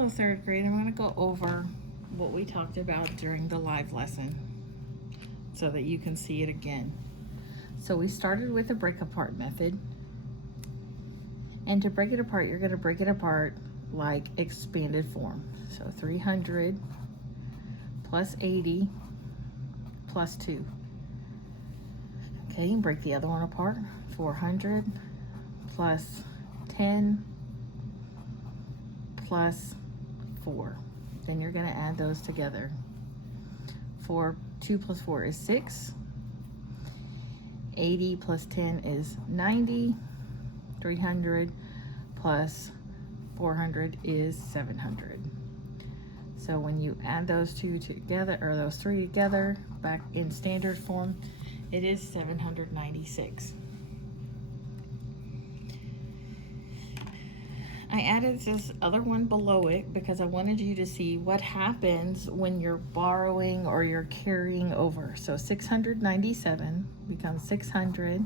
Hello, third grade. I'm going to go over what we talked about during the live lesson so that you can see it again. So we started with the break apart method. And to break it apart, you're going to break it apart like expanded form. So 300 plus 80 plus 2. Okay, you can break the other one apart. 400 plus 10 plus 4. Then you're going to add those together. 2 plus 4 is 6. 80 plus 10 is 90. 300 plus 400 is 700. So when you add those two together, or those three together, back in standard form, it is 796. I added this other one below it because I wanted you to see what happens when you're borrowing or you're carrying over. So 697 becomes 600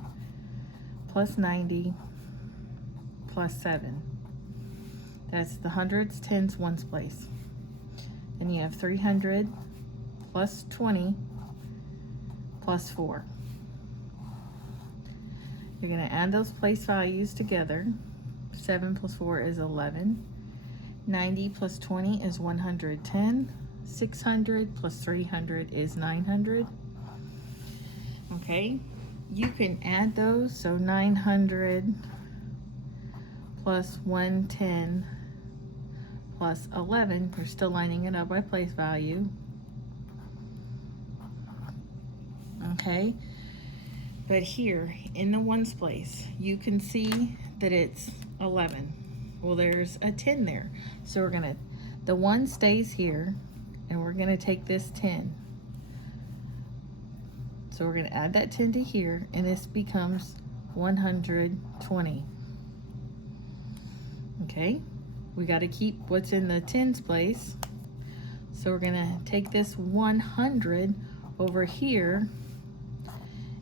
plus 90 plus 7. That's the hundreds, tens, ones place. Then you have 300 plus 20 plus 4. You're going to add those place values together. 7 plus 4 is 11. 90 plus 20 is 110. 600 plus 300 is 900. Okay, you can add those. So 900 plus 110 plus 11. You're still lining it up by place value. Okay, but here in the ones place, you can see that it's 11. Well, there's a 10 there. So we're gonna, the 1 stays here, and we're gonna take this 10. So we're gonna add that 10 to here, and this becomes 120. Okay, we gotta keep what's in the tens place. So we're gonna take this 100 over here,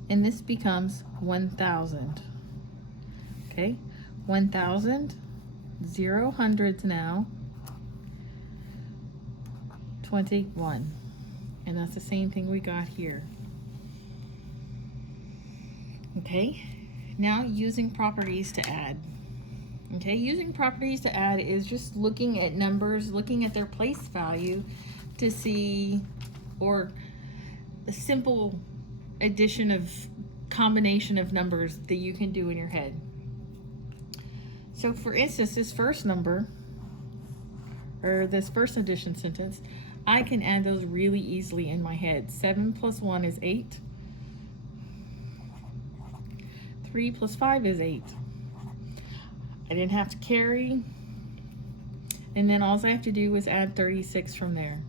and this becomes 1,000. Okay, 1,000, 0 hundreds now, 21. And that's the same thing we got here. Okay, now using properties to add. Okay, using properties to add is just looking at numbers, looking at their place value to see, or a simple addition of combination of numbers that you can do in your head. So for instance, this first number, or this first addition sentence, I can add those really easily in my head. 7 plus 1 is 8. 3 plus 5 is 8. I didn't have to carry. And then all I have to do is add 36 from there.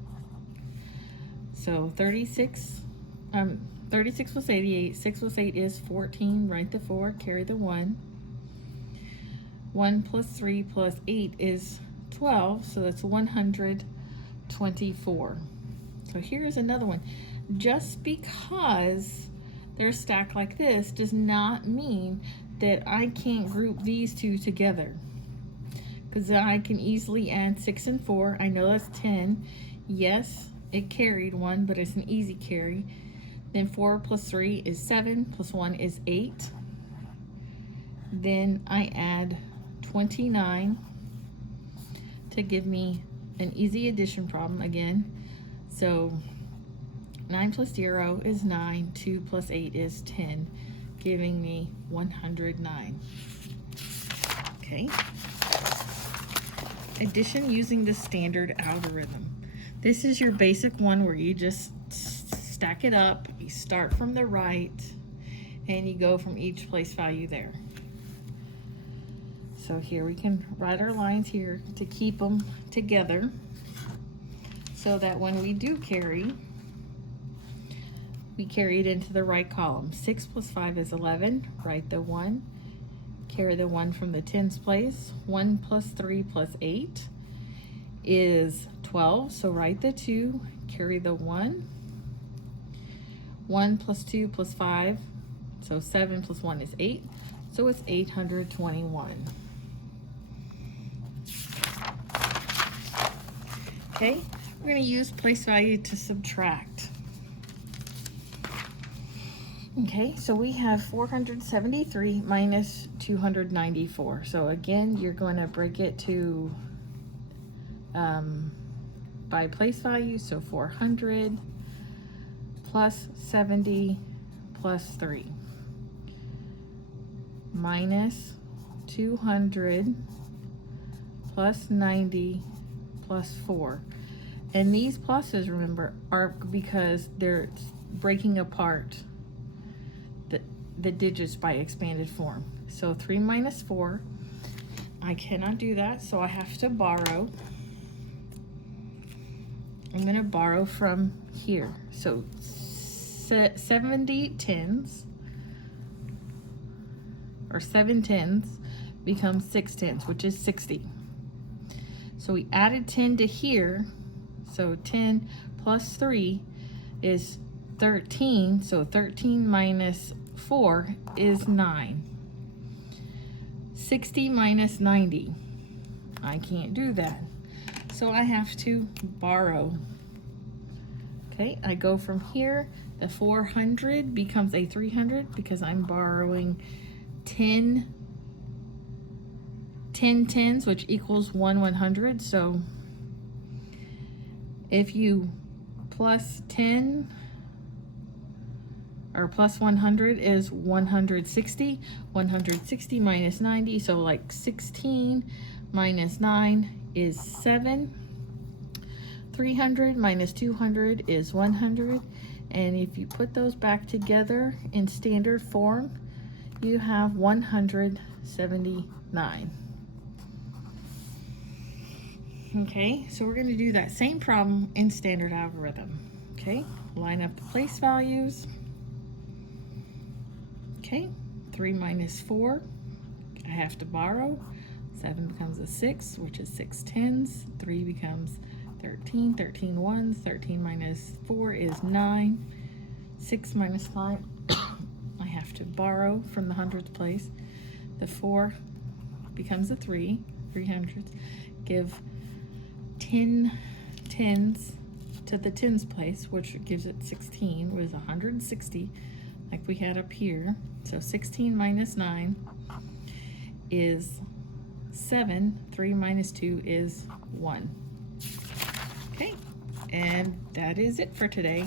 So 36 plus 88, 6 plus 8 is 14, write the 4, carry the 1. 1 plus 3 plus 8 is 12, so that's 124. So here's another one. Just because they're stacked like this does not mean that I can't group these two together, because I can easily add 6 and 4. I know that's 10. Yes, it carried 1, but it's an easy carry. Then 4 plus 3 is 7, plus 1 is 8. Then I add 29 to give me an easy addition problem again. So 9 plus 0 is 9, 2 plus 8 is 10, giving me 109. Okay. Addition using the standard algorithm. This is your basic one where you just stack it up, you start from the right, and you go from each place value there. So here we can write our lines here to keep them together so that when we do carry, we carry it into the right column. 6 plus 5 is 11, write the 1, carry the 1 from the tens place. 1 plus 3 plus 8 is 12, so write the 2, carry the 1. 1 plus 2 plus 5, so 7 plus 1 is 8, so it's 821. Okay, we're going to use place value to subtract. Okay, so we have 473 minus 294. So again, you're going to break it to by place value. So 400 plus 70 plus 3 minus 200 plus 90 plus 4. And these pluses, remember, are because they're breaking apart the digits by expanded form. So 3 minus 4, I cannot do that, so I have to borrow. I'm going to borrow from here. So 70 tens, or 7 tens, becomes 6 tens, which is 60. So we added 10 to here, so 10 plus 3 is 13, so 13 minus 4 is 9. 60 minus 90, I can't do that, so I have to borrow. Okay, I go from here, the 400 becomes a 300 because I'm borrowing 10 tens, which equals 100. So if you plus 10 or plus 100 is 160. 160 minus 90, so like 16 minus 9 is 7. 300 minus 200 is 100. And if you put those back together in standard form, you have 179. Okay, so we're going to do that same problem in standard algorithm. Okay, line up the place values. Okay, 3 minus 4, I have to borrow. 7 becomes a 6, which is 6 tens. 3 becomes 13, 13 ones. 13 minus 4 is 9. 6 minus 5, I have to borrow from the hundredths place. The 4 becomes a 3, 300ths. Give 10 tens to the tens place, which gives it 16, which is 160, like we had up here. So 16 minus 9 is 7. 3 minus 2 is 1. Okay, and that is it for today.